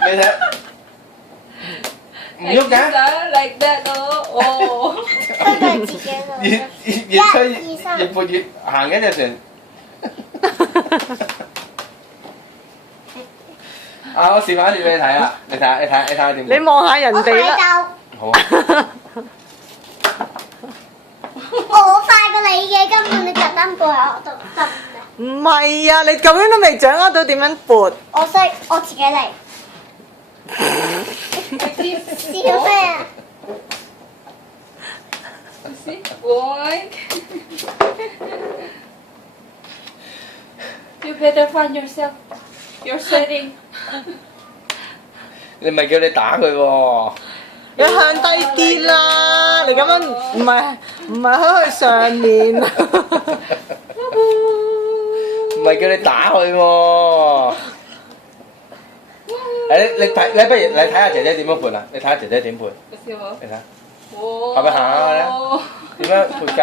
你睇，唔喐㗎。 like that 咯，哦。推佢自己越推一二三越撥越行嘅隻船。啊！我示範一次俾你睇啊！你睇下點。你望下人我快哋啦。就好啊。我快過你嘅，根本你特登過嚟我度得唔唔係啊，你咁樣都未掌握到點樣撥。我識，我自己嚟。試咗咩啊？ See? Boy. You better find yourself. You're sweating. 你咪叫你打佢喎。你向低啲啦，你咁樣唔係喺佢上面。唔係叫你打佢喎。你不如你睇下姐姐點樣撥啊？你睇下姐姐點撥？Let's see what. 你睇下。Oh. 係咪行下咧？點樣撥㗎？